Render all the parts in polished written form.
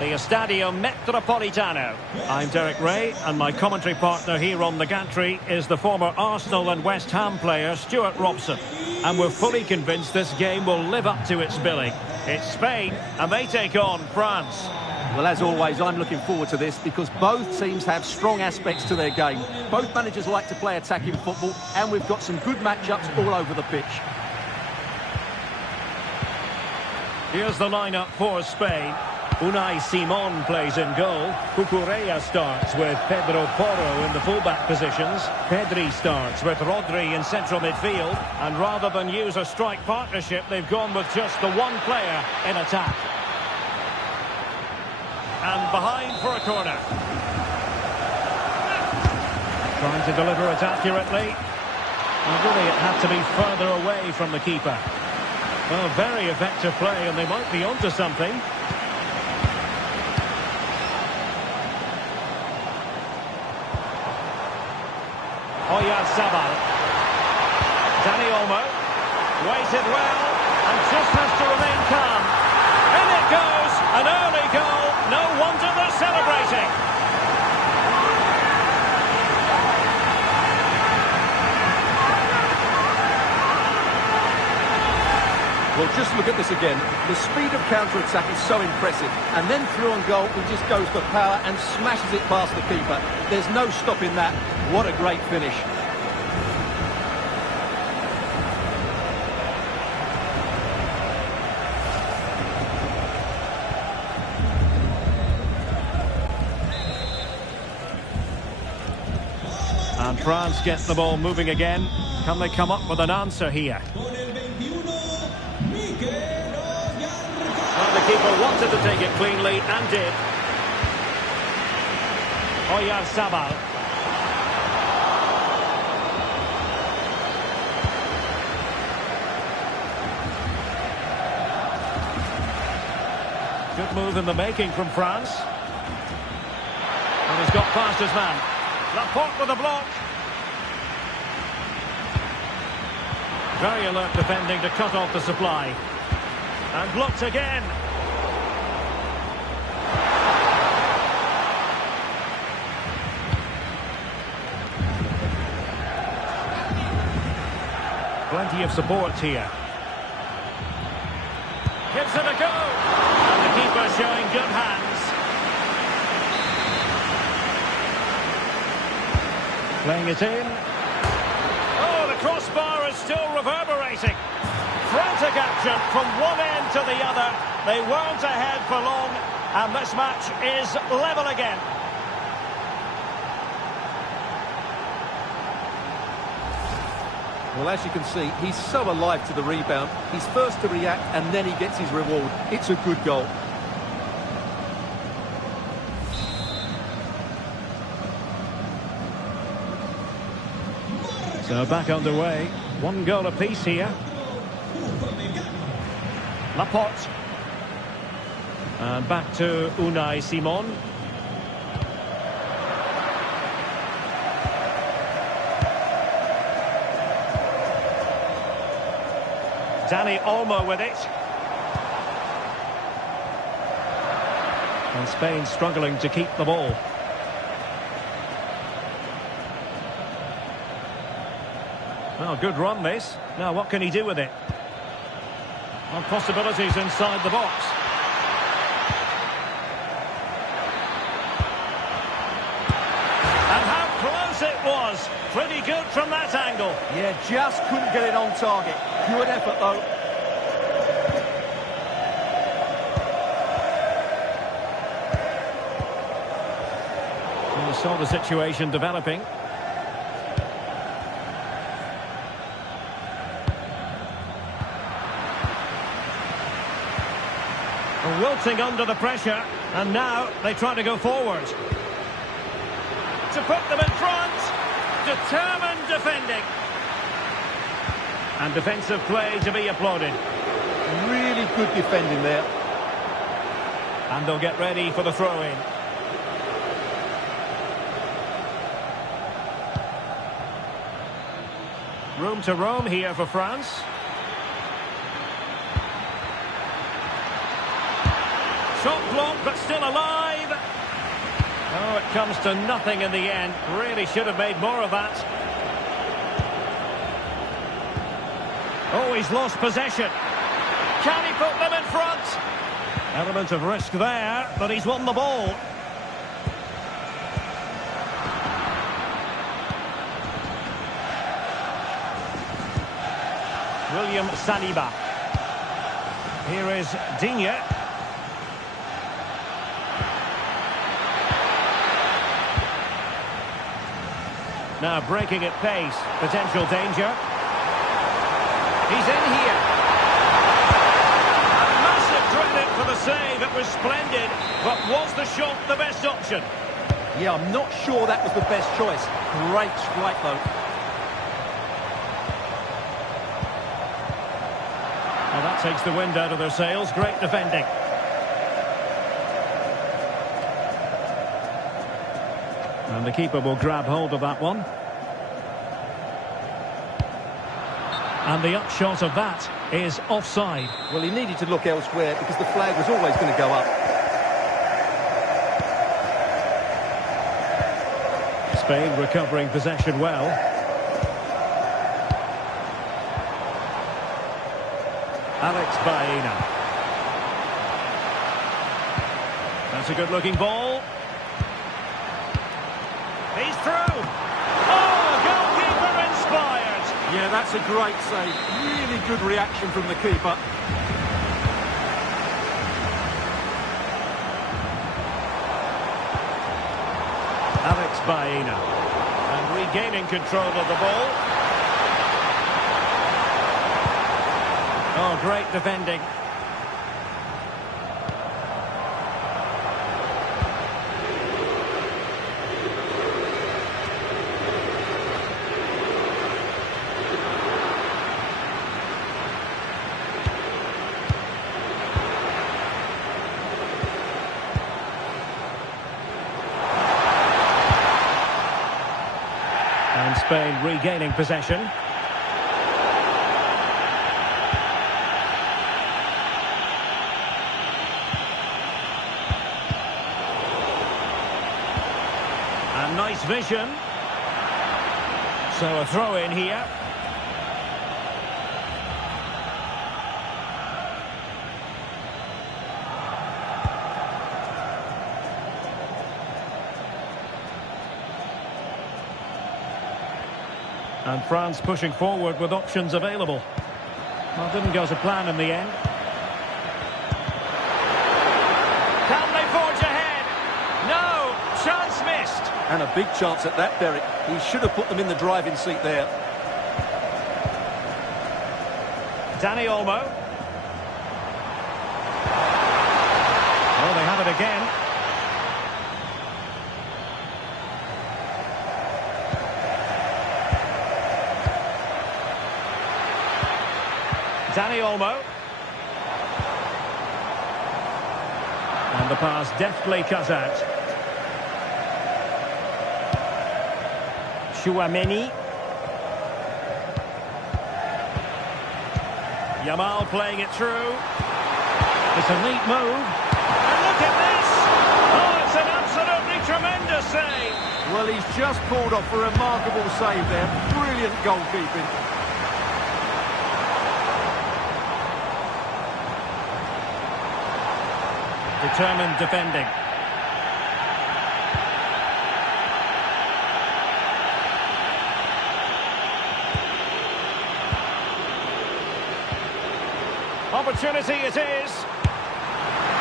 the Estadio Metropolitano. I'm Derek Ray, and my commentary partner here on the gantry is the former Arsenal and West Ham player Stuart Robson. And we're fully convinced this game will live up to its billing. It's Spain, and they take on France. Well, as always, I'm looking forward to this because both teams have strong aspects to their game. Both managers like to play attacking football, and we've got some good matchups all over the pitch. Here's the lineup for Spain. Unai Simon plays in goal. Cucurella starts with Pedro Porro in the fullback positions. Pedri starts with Rodri in central midfield. And rather than use a strike partnership, they've gone with just the one player in attack. And behind for a corner. Trying to deliver it accurately. And really it had to be further away from the keeper. Well, very effective play, and they might be onto something. Oyarzabal. Dani Olmo. Waited well, and just has to remain calm. In it goes, an early goal. No wonder they're celebrating. Well, just look at this again. The speed of counter-attack is so impressive. And then through on goal, he just goes for power and smashes it past the keeper. There's no stopping that. What a great finish. And France gets the ball moving again. Can they come up with an answer here? Well, the keeper wanted to take it cleanly and did. Oyarzabal. Good move in the making from France. And he's got past his man. Laporte with a block. Very alert defending to cut off the supply. And blocked again. Plenty of support here. Gives it a go. And the keeper showing good hands. Playing it in. Oh, the crossbar is still reverberating. Frantic action from one end to the other. They weren't ahead for long, and this match is level again. Well, as you can see, he's so alive to the rebound. He's first to react, and then he gets his reward. It's a good goal. So back underway. One goal apiece here. Laporte. And back to Unai Simon. Dani Olmo with it. And Spain struggling to keep the ball. Well, good run this. Now what can he do with it? Well, possibilities inside the box. And how close it was. Pretty good from that angle. Yeah, just couldn't get it on target. Good effort, though. We saw the situation developing. Wilting under the pressure, and now they try to go forward. To put them in front. Determined defending. And defensive play to be applauded. Really good defending there. And they'll get ready for the throw-in. Room to roam here for France. Shot blocked, but still alive. Oh, it comes to nothing in the end. Really should have made more of that. Oh, he's lost possession. Can he put them in front? Element of risk there, but he's won the ball. William Saliba. Here is Digne. Now breaking at pace. Potential danger. He's in here. A massive credit for the save. It was splendid. But was the shot the best option? Yeah, I'm not sure that was the best choice. Great strike, though. Well, that takes the wind out of their sails. Great defending. And the keeper will grab hold of that one. And the upshot of that is offside. Well, he needed to look elsewhere because the flag was always going to go up. Spain recovering possession well. Alex Baena. That's a good-looking ball. He's through. Oh, goalkeeper inspired. Yeah, that's a great save. Really good reaction from the keeper. Alex Baena. And regaining control of the ball. Oh, great defending. And Spain regaining possession. And nice vision. So a throw in here. And France pushing forward with options available. Well, didn't go to plan in the end. Can they forge ahead? No, chance missed. And a big chance at that, Derek. He should have put them in the driving seat there. Dani Olmo. Oh, they have it again. Dani Olmo. And the pass deftly cut out. Chouameni. Yamal playing it through. It's a neat move. And look at this! Oh, it's an absolutely tremendous save. Well, he's just pulled off a remarkable save there. Brilliant goalkeeping. Determined defending. Opportunity it is.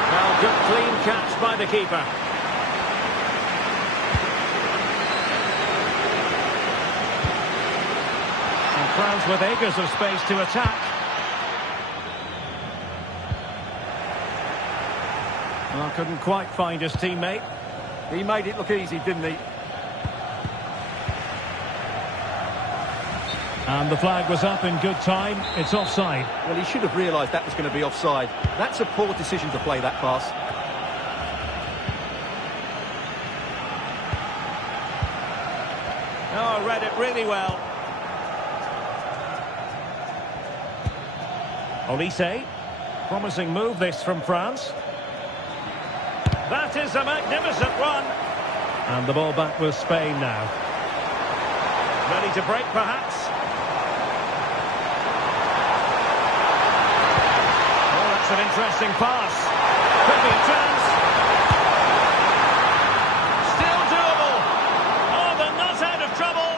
Well, good clean catch by the keeper. And France with acres of space to attack. Well, couldn't quite find his teammate. He made it look easy, didn't he? And the flag was up in good time. It's offside. Well, he should have realised that was going to be offside. That's a poor decision to play that pass. Oh, read it really well. Olise. Promising move this from France. That is a magnificent run. And the ball back with Spain now. Ready to break, perhaps. Oh, that's an interesting pass. Could be a chance. Still doable. Oh, they're not out of trouble.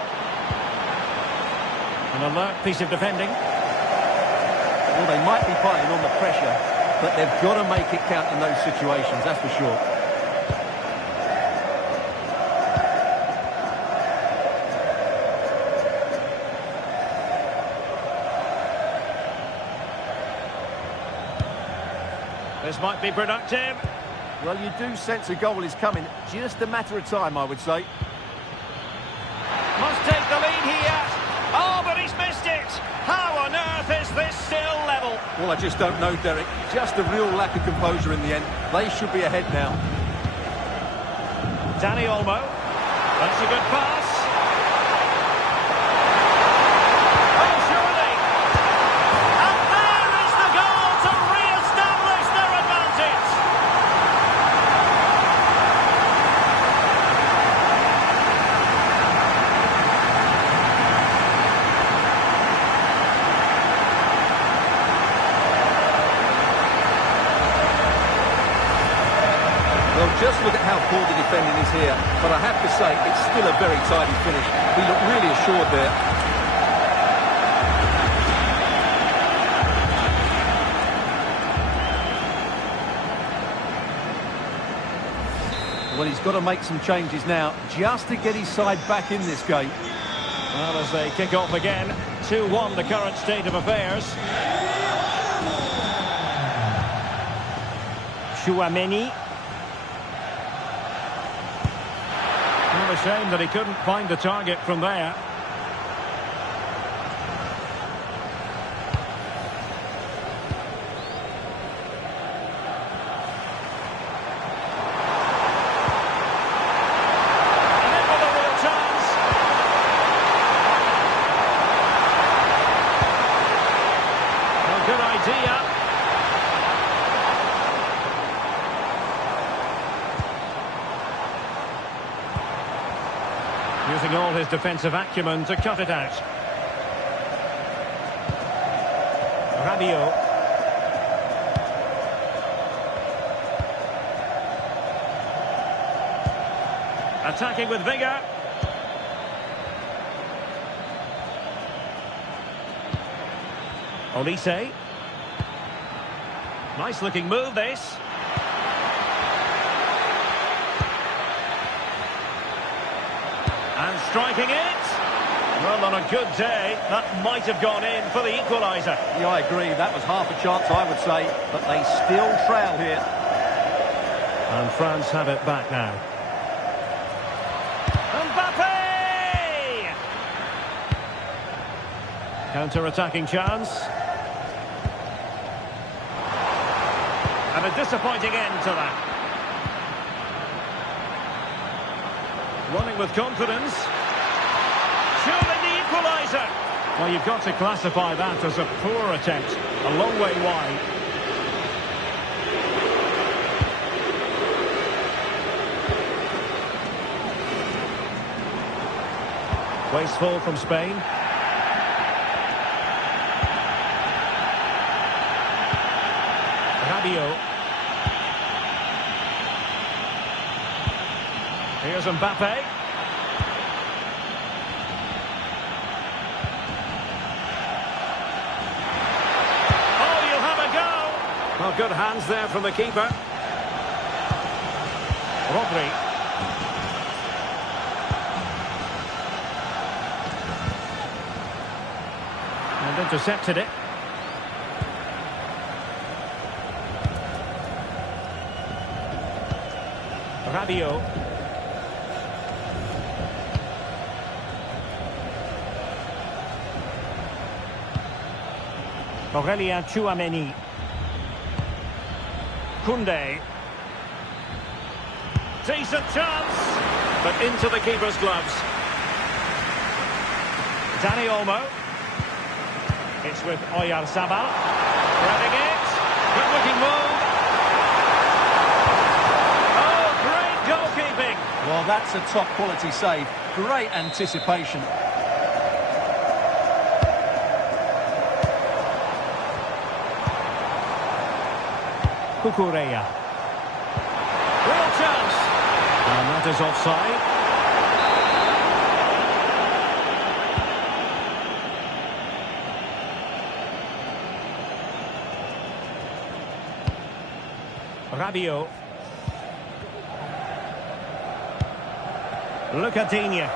An alert piece of defending. Well, they might be fighting on the pressure, but they've got to make it count in those situations, that's for sure. This might be productive. Well, you do sense a goal is coming. Just a matter of time, I would say. Must take the lead here. Oh, but he's missed it. How on earth is this still level? Well, I just don't know, Derek. Just a real lack of composure in the end. They should be ahead now. Dani Olmo. That's a good pass. Oh, surely. And there is the goal to re-establish their advantage. Well, just look at how poor the defending is here. But I have to say, it's still a very tidy finish. We look really assured there. Well, he's got to make some changes now, just to get his side back in this game. Well, as they kick off again, 2-1 the current state of affairs. Tchouaméni. Well, a shame that he couldn't find the target from there. And in with a real chance. Well, good idea. Using all his defensive acumen to cut it out. Rabiot. Attacking with vigour. Olise. Nice looking move, this. And striking it. Well, on a good day, that might have gone in for the equaliser. Yeah, I agree. That was half a chance, I would say. But they still trail here. And France have it back now. Mbappe! Counter-attacking chance. And a disappointing end to that. Running with confidence. Surely the equaliser. Well, you've got to classify that as a poor attempt. A long way wide. Wasteful from Spain. Rabiot. Here's Mbappe. Oh, you'll have a go. Well, good hands there from the keeper. Rodri. And intercepted it. Rabiot. Aurélien Tchouaméni. Koundé. Decent chance, but into the keeper's gloves. Dani Olmo. It's with Oyarzabal. Threading it. Good looking move. Oh, That's a top-quality save. Great anticipation. Cucurella. Real chance. And that is offside. Rabiot. Lucadinha.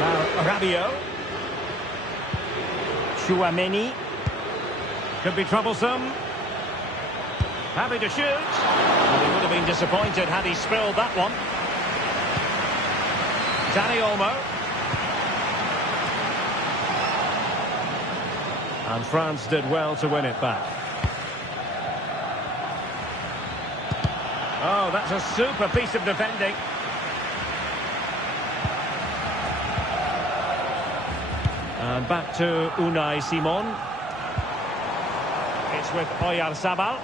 Now Rabiot. Tchouaméni. Could be troublesome. Happy to shoot. Well, he would have been disappointed had he spilled that one. Dani Olmo. And France did well to win it back. Oh, that's a super piece of defending. And back to Unai Simon. It's with Oyarzabal.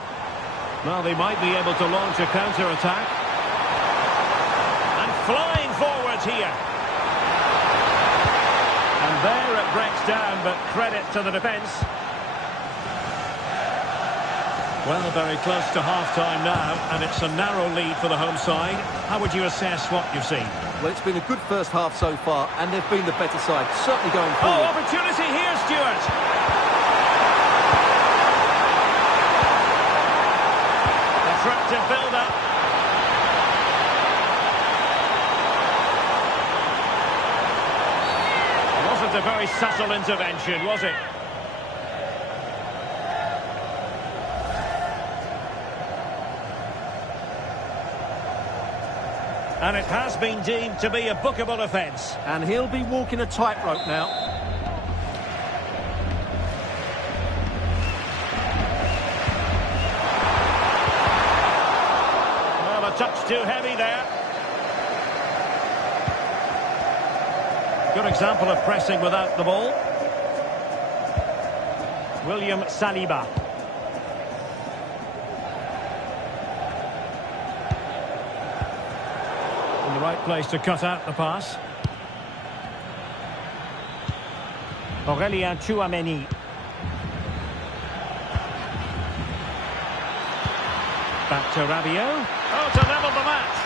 Well, they might be able to launch a counter-attack. And flying forwards here. And there it breaks down, but credit to the defence. Well, very close to half-time now, and it's a narrow lead for the home side. How would you assess what you've seen? Well, it's been a good first half so far, and they've been the better side, certainly going forward. Oh, opportunity here, Stuart! Attractive build-up. Wasn't a very subtle intervention, was it? And it has been deemed to be a bookable offence. And he'll be walking a tightrope now. Well, a touch too heavy there. Good example of pressing without the ball. William Saliba. In the right place to cut out the pass. Aurélien Tchouaméni. Back to Rabiot. Oh, to level the match.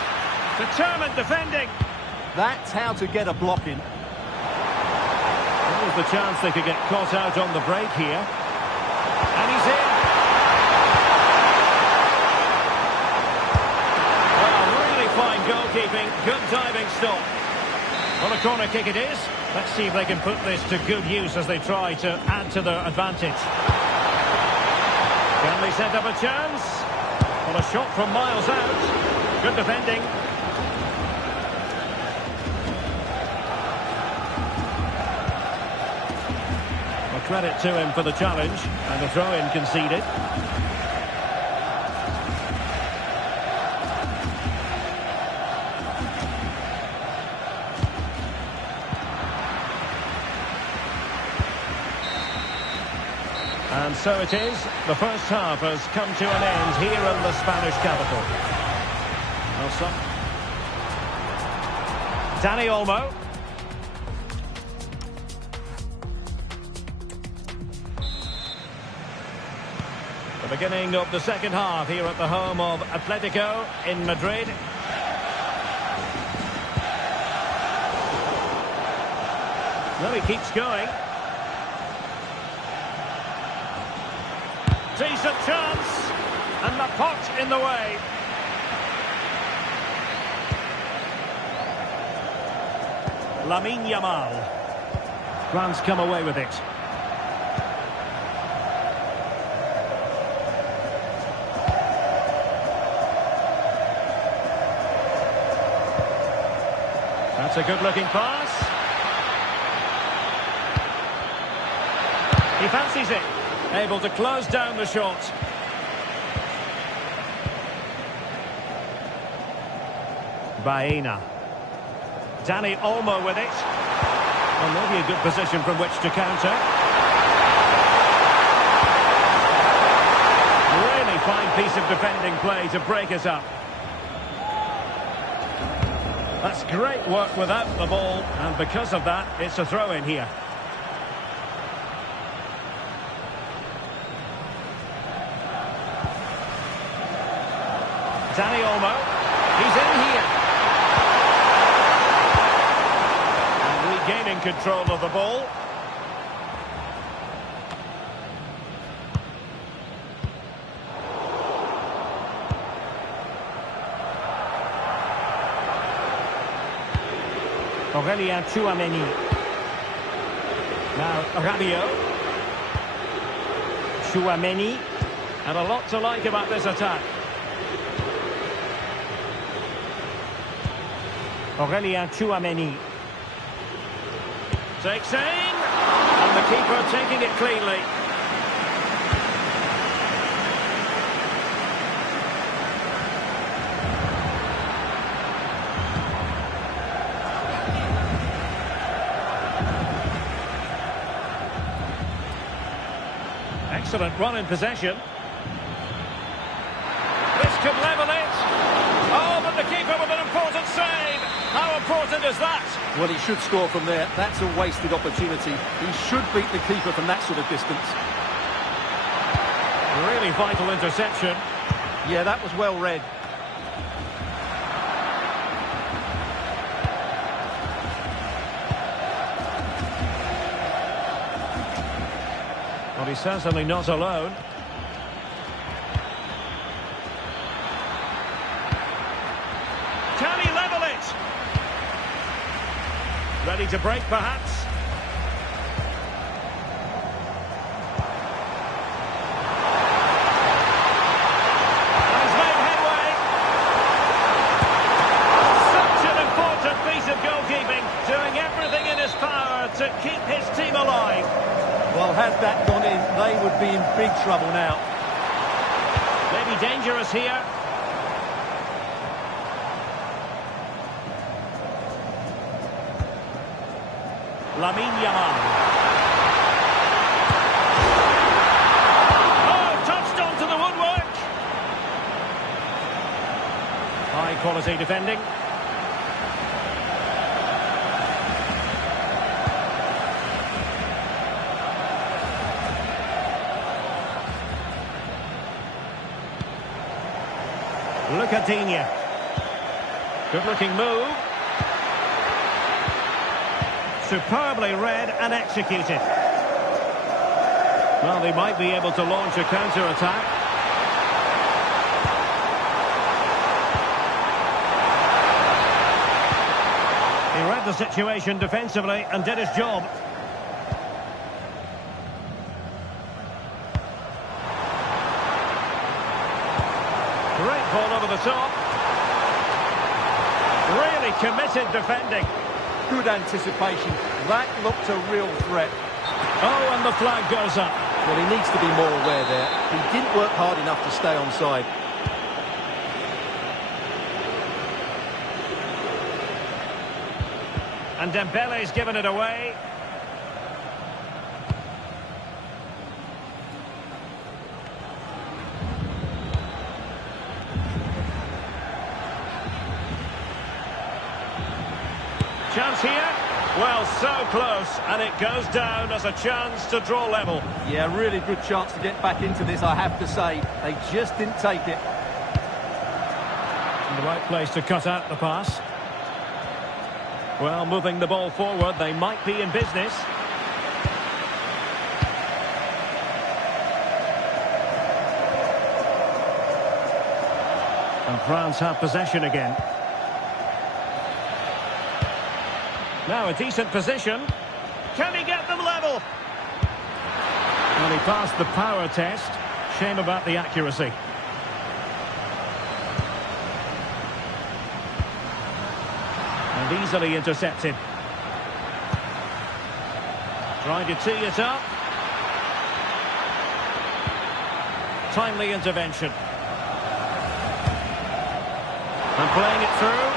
Determined defending. That's how to get a block in. There was the chance they could get caught out on the break here. And he's in. Well, really fine goalkeeping. Good diving stop. Well, a corner kick it is. Let's see if they can put this to good use as they try to add to their advantage. Can they set up a chance? Well, a shot from miles out. Good defending. Credit to him for the challenge, and the throw-in conceded. And so it is. The first half has come to an end here in the Spanish capital. Well, Dani Olmo. The beginning of the second half here at the home of Atletico in Madrid. Well, he keeps going. Decent chance. And the pot in the way. Lamine Yamal. France come away with it. That's a good-looking pass. He fancies it. Able to close down the shot. Baena. Dani Olmo with it. Well, maybe a good position from which to counter. fine piece of defending play to break us up. That's great work without the ball, and because of that, it's a throw-in here. Dani Olmo, he's in here. And regaining control of the ball. Aurélien Tchouaméni. Now Rabiot. Tchouaméni. And a lot to like about this attack. Aurélien Tchouaméni. Takes aim. And the keeper taking it cleanly. Excellent run in possession. This could level it. Oh, but the keeper with an important save. How important is that? Well, he should score from there. That's a wasted opportunity. He should beat the keeper from that sort of distance. Really vital interception. Yeah, that was well read. Well, he's certainly not alone. Can he level it? Ready to break, perhaps? And he's made headway. Such an important piece of goalkeeping, doing everything in his power to keep his team alive. Well, had that gone in, they would be in big trouble now. Maybe dangerous here. Lamine Yamal. Oh, touched onto the woodwork. High quality defending. Look at Digne. Good looking move. Superbly read and executed. Well, they might be able to launch a counter-attack. He read the situation defensively and did his job. Great ball over the top. Really committed defending. Good anticipation. That looked a real threat. Oh, and the flag goes up. Well, he needs to be more aware there. He didn't work hard enough to stay onside. And Dembele's given it away. Chance here. Well, so close, and it goes down as a chance to draw level. Yeah, really good chance to get back into this, I have to say. They just didn't take it. In the right place to cut out the pass. Well, moving the ball forward, they might be in business. And France have possession again. Now a decent position. Can he get them level? Well, he passed the power test. Shame about the accuracy. And easily intercepted. Trying to tee it up. Timely intervention. And playing it through.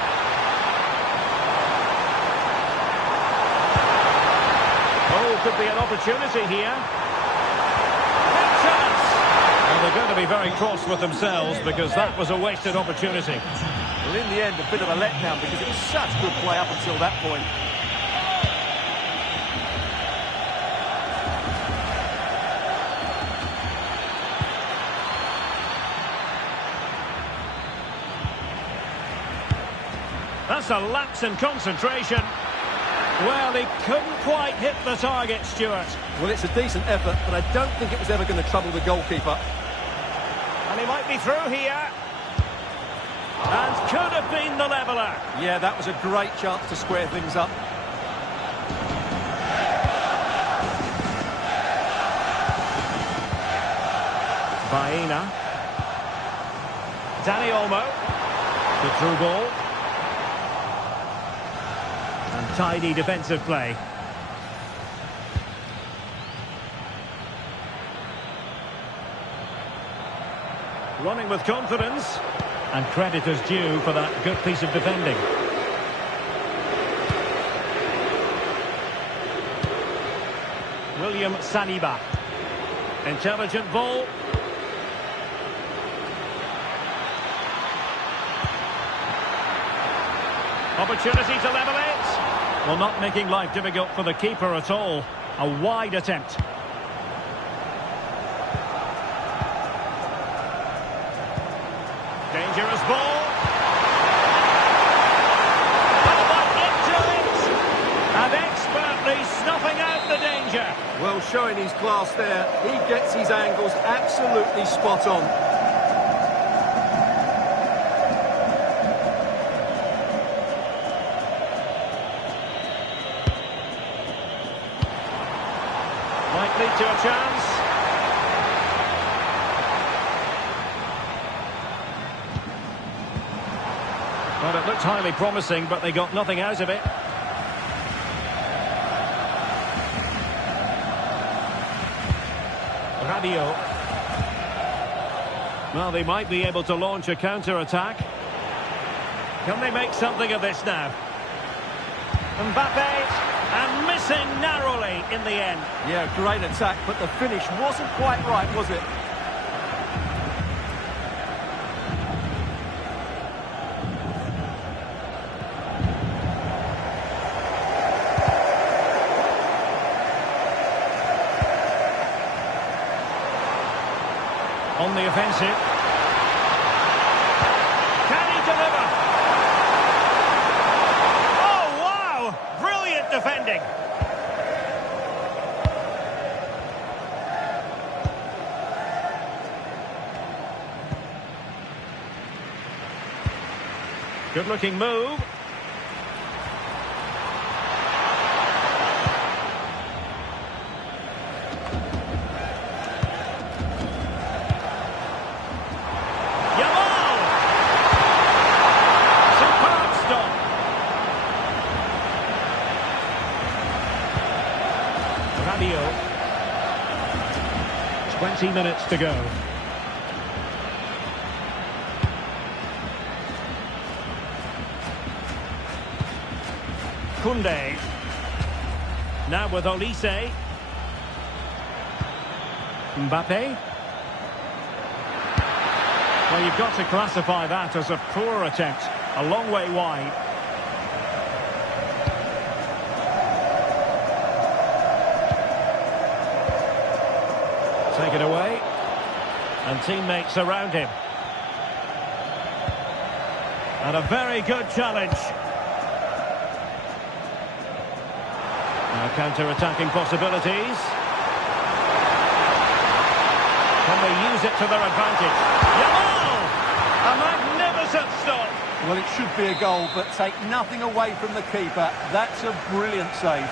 Oh, could be an opportunity here. Big chance. And Well, they're going to be very cross with themselves because that was a wasted opportunity. Well, in the end, a bit of a letdown because it was such good play up until that point. That's a lapse in concentration. Well, he couldn't quite hit the target, Stuart. Well, it's a decent effort, but I don't think it was ever going to trouble the goalkeeper. And he might be through here. And could have been the leveller. Yeah, that was a great chance to square things up. Baena. Dani Olmo. The through ball. And tidy defensive play. Running with confidence. And credit is due for that good piece of defending. William Saliba. Intelligent ball. Opportunity to level it. Well, not making life difficult for the keeper at all. A wide attempt. Dangerous ball. Oh, into it. And expertly snuffing out the danger. Well, showing his class there. He gets his angles absolutely spot on. Might lead to a chance. Well, it looked highly promising, but they got nothing out of it. Rabiot. Well, they might be able to launch a counter-attack. Can they make something of this now? Mbappe, and missing narrowly in the end. Yeah, great attack, but the finish wasn't quite right, was it? On the offensive. Can he deliver? Oh, wow! Brilliant defending. Good-looking move. Rabiot. 20 minutes to go. Koundé. Now with Olise. Mbappe. Well, you've got to classify that as a poor attempt. A long way wide. Take it away. And teammates around him. And a very good challenge. Now counter-attacking possibilities. Can they use it to their advantage? Yamal! A magnificent stop. Well, it should be a goal, but take nothing away from the keeper. That's a brilliant save.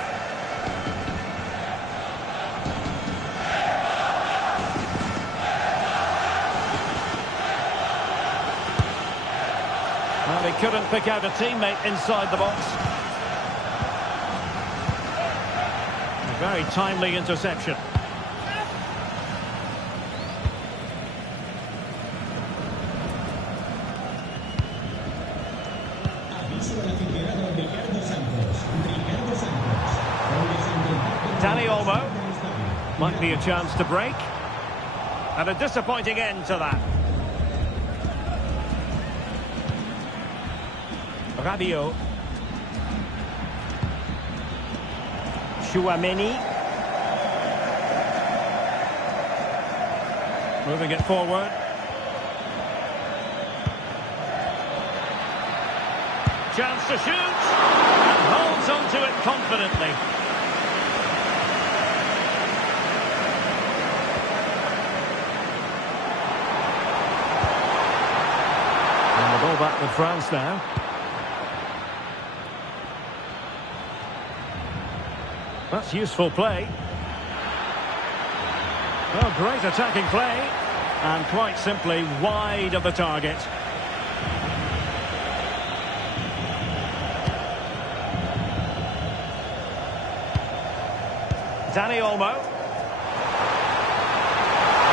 Well, he couldn't pick out a teammate inside the box. A very timely interception. Dani Olmo. Might be a chance to break. And a disappointing end to that. Rabiot. Chouameni. Moving it forward. Chance to shoot. And holds onto it confidently. And the ball back with France now. That's useful play. Well, great attacking play. And quite simply wide of the target. Dani Olmo.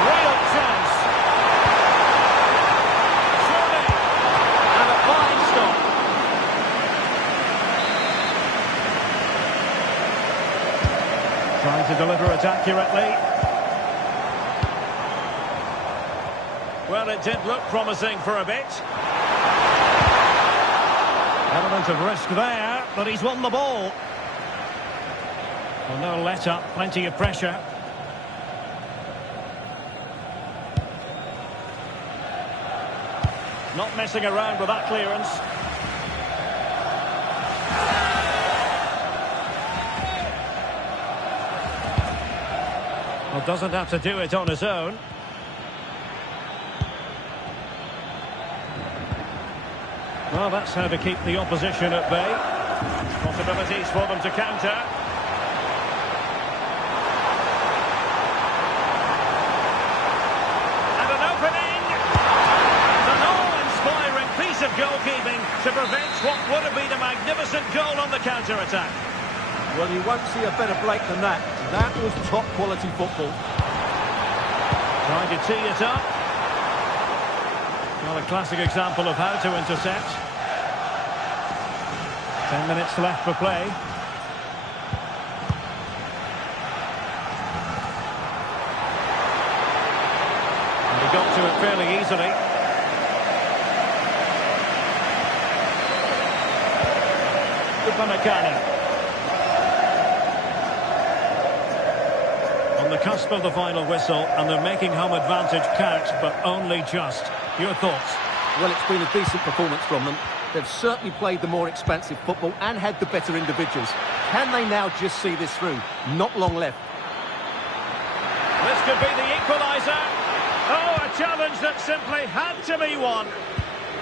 Real chance. Surely. And a fine stop. Trying to deliver it accurately. Well, it did look promising for a bit. Element of risk there, but he's won the ball. Well, no let-up, plenty of pressure. Not messing around with that clearance. Well, doesn't have to do it on his own. Well, that's how to keep the opposition at bay. Possibilities for them to counter. And an opening! An awe-inspiring piece of goalkeeping to prevent what would have been a magnificent goal on the counter-attack. Well, you won't see a better break than that. That was top-quality football. Trying to tee it up. Well, a classic example of how to intercept. 10 minutes left for play. And he got to it fairly easily. Upamecano. On the cusp of the final whistle, and they're making home advantage count, but only just. Your thoughts? Well, it's been a decent performance from them. They've certainly played the more expansive football and had the better individuals. Can they now just see this through? Not long left. This could be the equaliser. Oh, a challenge that simply had to be won.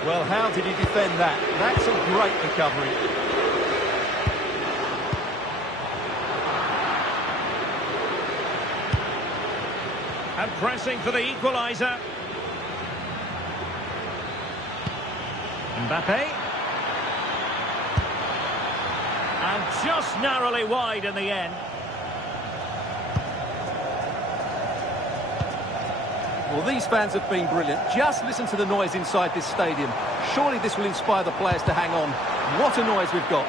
Well, how did he defend that? That's a great recovery. And pressing for the equaliser. Mbappe. And just narrowly wide in the end. Well, these fans have been brilliant. Just listen to the noise inside this stadium. Surely this will inspire the players to hang on. What a noise we've got.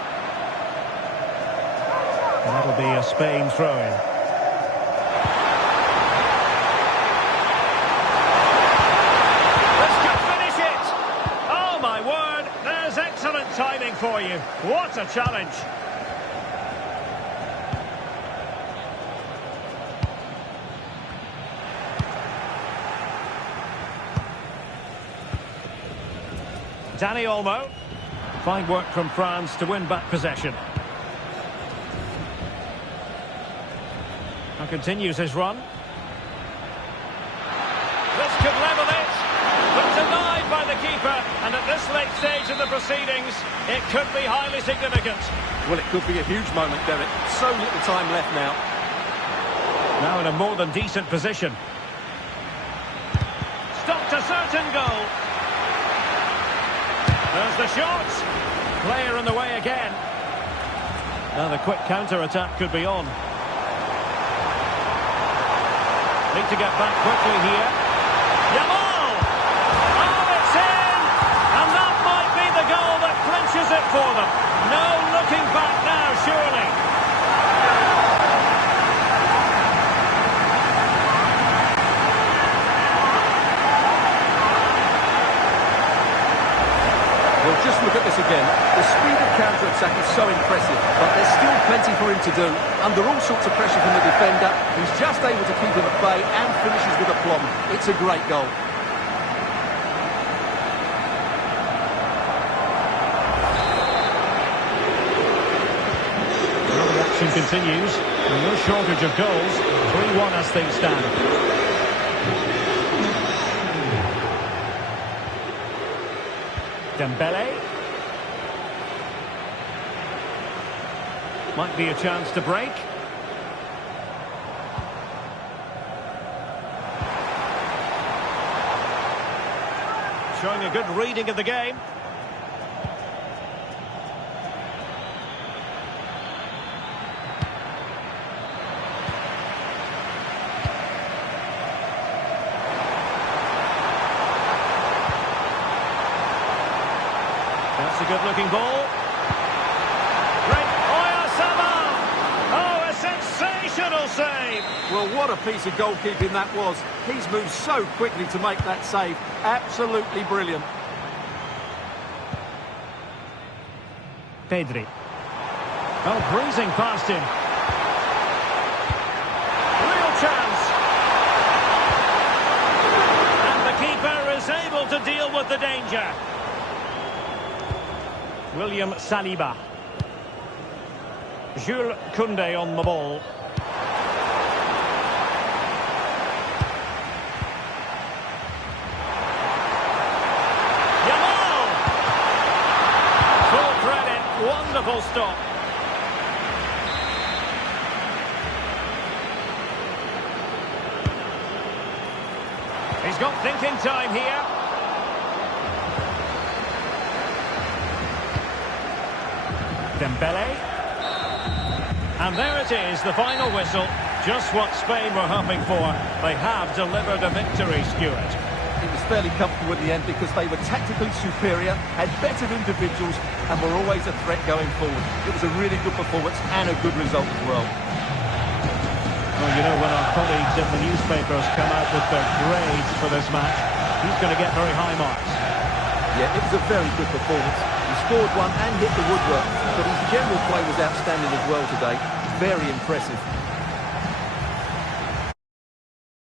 That'll be a Spain throw-in. Excellent timing for you. What a challenge. Dani Olmo. Fine work from France to win back possession. And continues his run. This could level it. But denied by the keeper, and at this late stage in the proceedings, it could be highly significant. Well, it could be a huge moment, Derek. So little time left now. Now in a more than decent position. Stopped a certain goal. There's the shot. Player in the way again. Now the quick counter-attack could be on. Need to get back quickly here. Yamal! Clinches it for them. No looking back now, surely. again. The speed of counter-attack is so impressive, but there's still plenty for him to do. Under all sorts of pressure from the defender, he's just able to keep him at bay and finishes with aplomb. It's a great goal. Well, the action continues. No shortage of goals. 3-1 as things stand. Dembele. Might be a chance to break. Showing a good reading of the game. That's a good-looking ball. Great Oyarzabal! Oh, a sensational save! Well, what a piece of goalkeeping that was. He's moved so quickly to make that save. Absolutely brilliant. Pedri. Oh, breezing past him. Real chance. And the keeper is able to deal with the danger. William Saliba. Jules Koundé on the ball. Yamal! Full credit, wonderful stop. He's got thinking time here. Dembele. And there it is, the final whistle. Just what Spain were hoping for. They have delivered a victory, Stuart. It was fairly comfortable in the end because they were tactically superior, had better individuals, and were always a threat going forward. It was a really good performance and a good result as well. Well, you know, when our colleagues in the newspapers come out with their grades for this match, he's going to get very high marks. Yeah, it was a very good performance. He scored one and hit the woodwork, but his general play was outstanding as well today. Very impressive.